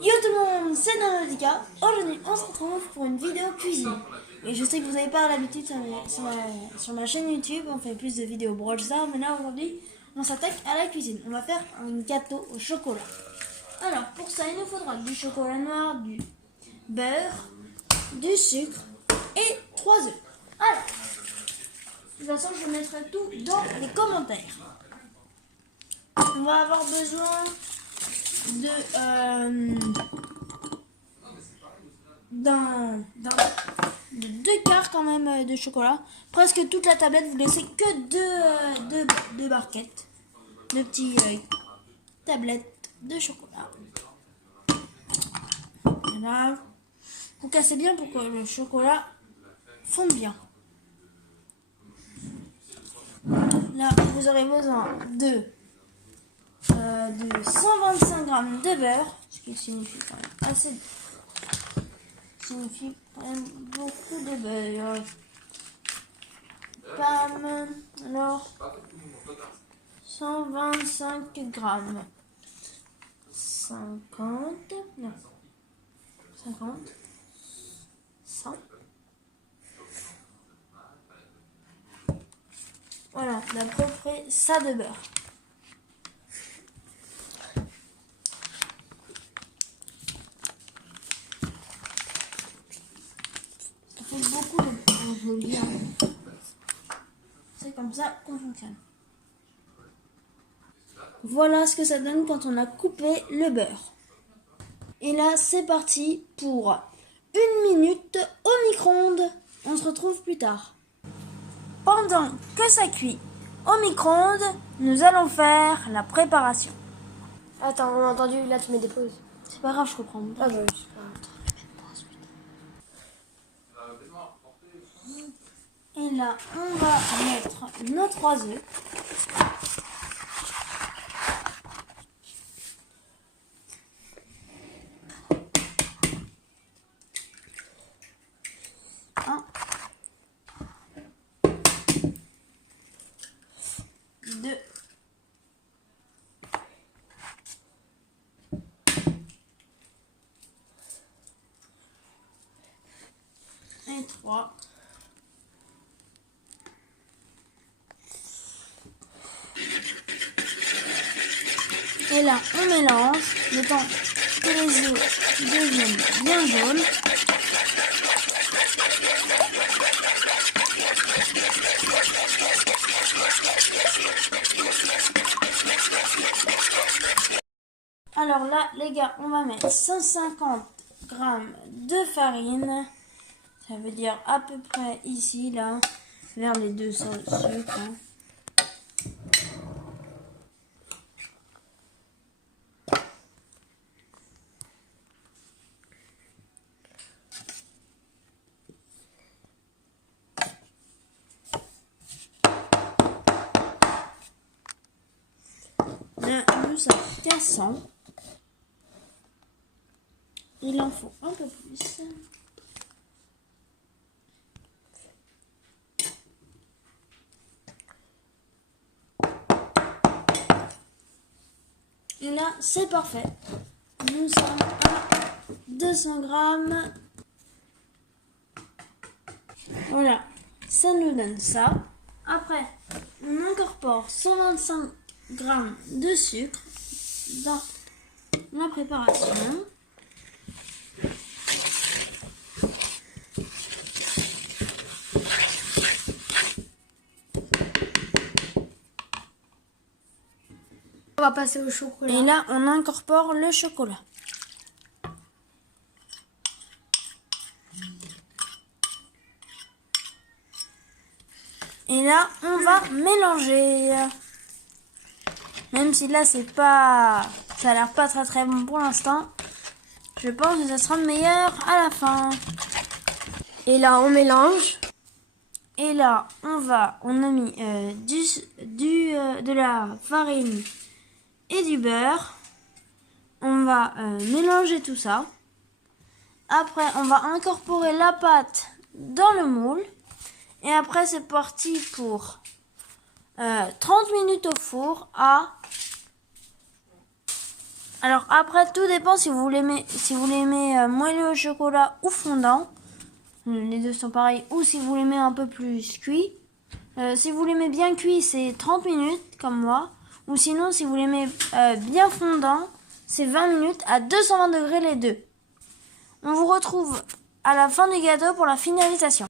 Yo tout le monde, c'est Namadika. Aujourd'hui, on se retrouve pour une vidéo cuisine. Et je sais que vous n'avez pas l'habitude sur ma chaîne YouTube, on fait plus de vidéos Brawl Stars, mais là aujourd'hui, on s'attaque à la cuisine. On va faire un gâteau au chocolat. Alors, pour ça, il nous faudra du chocolat noir, du beurre, du sucre et 3 œufs. Alors, de toute façon, je mettrai tout dans les commentaires. On va avoir besoin de 2 quarts quand même de chocolat. Presque toute la tablette, vous laissez que deux barquettes, de petits tablettes de chocolat. Voilà. Vous cassez bien pour que le chocolat fonde bien. Là, vous aurez besoin de 125 grammes de beurre, ce qui signifie quand même assez, signifie quand même beaucoup de beurre. Pam, alors 125 grammes, 50, non, 50, 100. Voilà, d'à peu près ça de beurre. Ça fait beaucoup de beurre. C'est comme ça qu'on fonctionne. Voilà ce que ça donne quand on a coupé le beurre. Et là, c'est parti pour 1 minute au micro-ondes. On se retrouve plus tard. Pendant que ça cuit au micro-ondes, nous allons faire la préparation. Attends, on a entendu, là tu mets des pauses. C'est pas grave, je reprends. Ah bah oui, c'est pas grave. Et là, on va mettre nos 3 œufs. Un, 2, et 3. Et là, on mélange le temps que les œufs deviennent bien jaunes. Alors là, les gars, on va mettre 150 grammes de farine. Ça veut dire à peu près ici, là, vers les 200 sucres. Hein. Là, nous sommes qu'à 100. Il en faut un peu plus. Et là, c'est parfait. Nous sommes à 200 grammes. Voilà, ça nous donne ça. Après, on incorpore 125 grammes de sucre dans la préparation. On va passer au chocolat. Et là, on incorpore le chocolat. Et là, on va mélanger. Même si là, c'est pas... ça a l'air pas très très bon pour l'instant. Je pense que ça sera meilleur à la fin. Et là, on mélange. Et là, on a mis de la farine et du beurre. On va mélanger tout ça. Après, on va incorporer la pâte dans le moule. Et après, c'est parti pour 30 minutes au four à Alors après, tout dépend si vous l'aimez moelleux au chocolat ou fondant. Les deux sont pareils. Ou si vous l'aimez un peu plus cuit. Si vous l'aimez bien cuit, c'est 30 minutes, comme moi. Ou sinon, si vous l'aimez bien fondant, c'est 20 minutes à 220 degrés les deux. On vous retrouve à la fin du gâteau pour la finalisation.